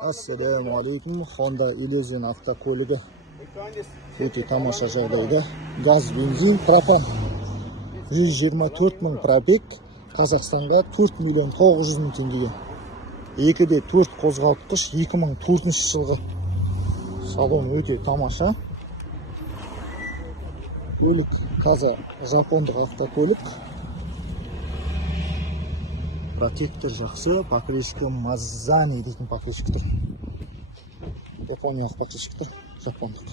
Assalamu alaikum. Honda Elysian avtokөлігі өте тамаша жағдайда. Газ, бензин, пропан. 124 мың пробег. Қазақстанға 4 миллион 900 мың теңгеге. 2-де 4 қозғалтқыш 2004 жылғы. Салон өте тамаша. Көлік таза жапондық автокөлік. Пакеттер жақсы, покрышка Мазани дейтін покрышка тұр. Япониялық покрышка тұр, жапондық.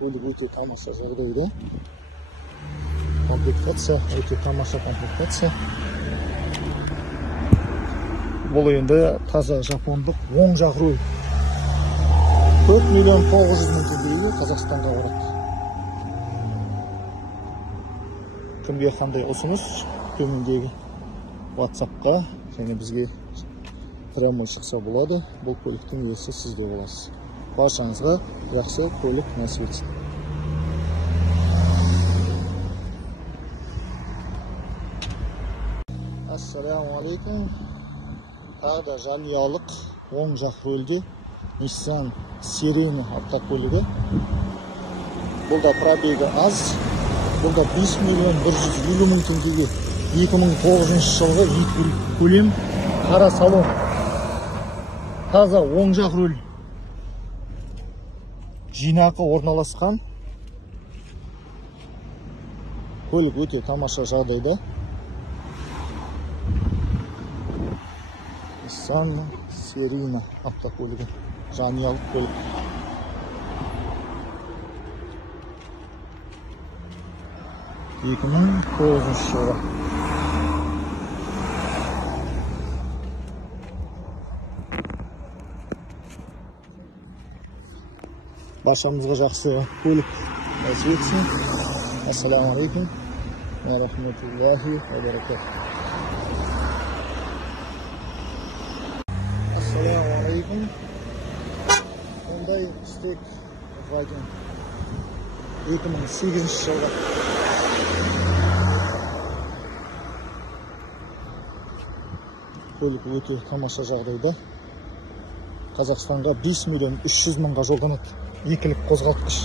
Көлік өте тамаша жағдайда. Комплектация, өте тамаша комплектация. Бұл енді таза жапондық оң жақ руль. 4 миллион 900 мың теңгеге Қазақстанға барады. Кімге қандай ұсыныс, төмендегі WhatsApp-қа және бізге прямой шықса болады. Бұл көліктің иесі сізде боласыз. Баршаңызға жақсы көлік нәсіп етсін. Ассаламу алейкум. Тағы да жанұялық оң жақ рөлде Nissan Serena автокөлігі. Бұл да пробегі аз. Бұл да 5 миллион 150 мың теңгеге 2009 жылғы көлем, қара салон. Таза оң жақ рөл. Жинақы орналасқан. Көлік өте тамаша жағдайда. Nissan Serena автокөлігі. Жанұялық көлік. Екінің 9 жылы. Баршамызға жақсы көлік нәсіп етсін. Ассаламу алейкум ва рахматуллахи ва баракатух. Ассаламу алейкум. Honda Stick Wagon 2008 жылғы. Көлік өте тамаша жағдайда. Қазақстанға 5 миллион 300 мыңға жолданады. Екілік қозғалтқыш.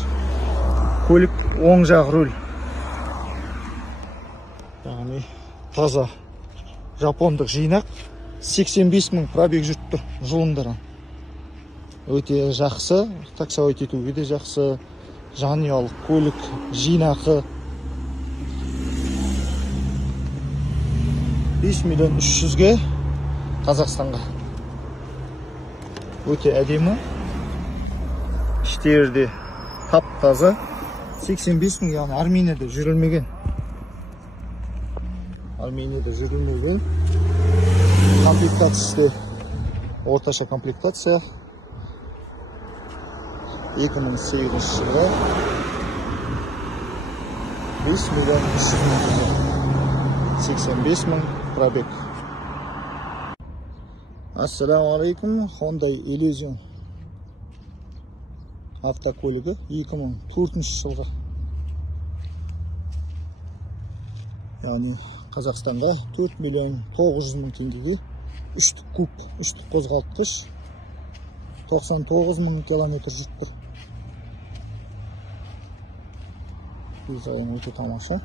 Көлік оң жақ рөл. Яғни таза жапондық жинақ. 85 мың пробег жүріп тұр жолындардан. Өте жақсы, таксовать етуге де жақсы. Жанұялық көлік, жинақы. 5 миллион 300-ге Қазақстанға. Өте әдемі. Іштерде тап таза. 85 мың, яғни Арменияда жүрілмеген. Комплектациясы орташа комплектация. 2008 жылы 5 миллион 300 мың. 85 мың пробег. Ассаламу алейкум. Honda Elysian автокөлігі 2004 жылғы. Яғни Қазақстанға 4 миллион 900 мың теңгеге 3-тік куб, 3-тік қозғалтқыш 99 мың километр жүріп тұр. Дизайн өте тамаша.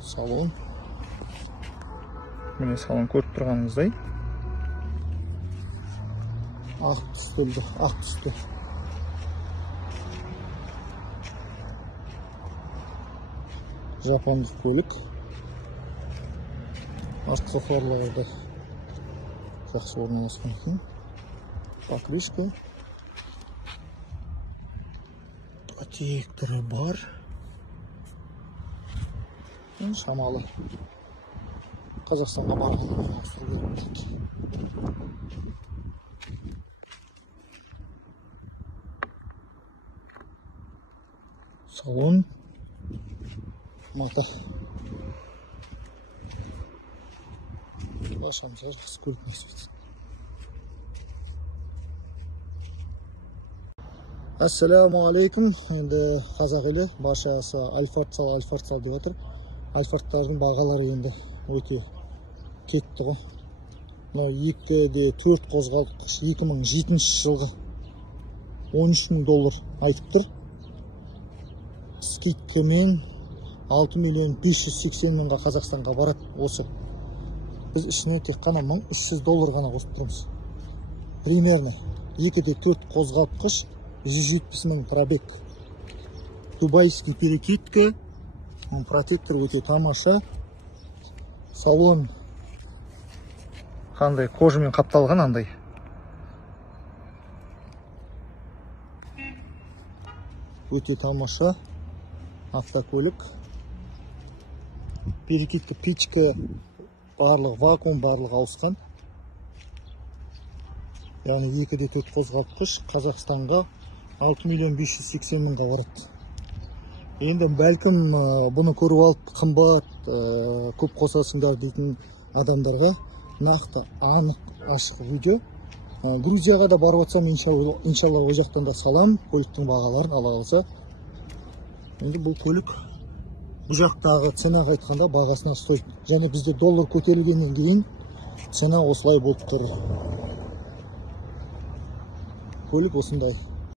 Салон. Міне салон көріп тұрғаныңыздай. Ақ түсті. Жапондық көлік. Артқы фарларда жақсы орналасқан екен. Покрышка. Протекторы бар. Шамалы. Қазақстанға барғаннан ауыстыру керек. Салон. Мата. Баршамызға жақсы көлік нәсіп етсін. Ассаламу алейкум. Енді қазақ елі баршасы альфард сал деп отыр. Альфардтардың бағалары енді өте кетті ғой. Мынау 2-4 қозғалтқыш 2007 жылғы $13.000 айтып тұр. Скидкамен 6.580.000-ға Қазақстанға барады осы. Біз ішіне тек қана $300 ғана қосып тұрмыз. Примерно 2-4 қозғалтқыш 170.000 пробег. Дубайский перекидка, протектор өте тамаша. Салон қандай кожамен қапталған андай. Өте тамаша автокөлік. Перекидка, печка, барлығы вакуум, барлығы ауысқан. Яғни 2-4 қозғалтқыш Қазақстанға 6.580.000-ға барады. Енді бәлкім бұны көріп алып қымбат, көп қосасыңдар дейтін адамдарға нақты анық ашық видео. Грузияға да барып жатсам, иншалла ол жақтан да салам, көліктің бағаларын ала қалса. Енді бұл көлік бұл жақтағы ценаға айтқанда бағасына стоит. Және бізде доллар көтерілгеннен кейін цена осылай болып тұр. Көлік осындай.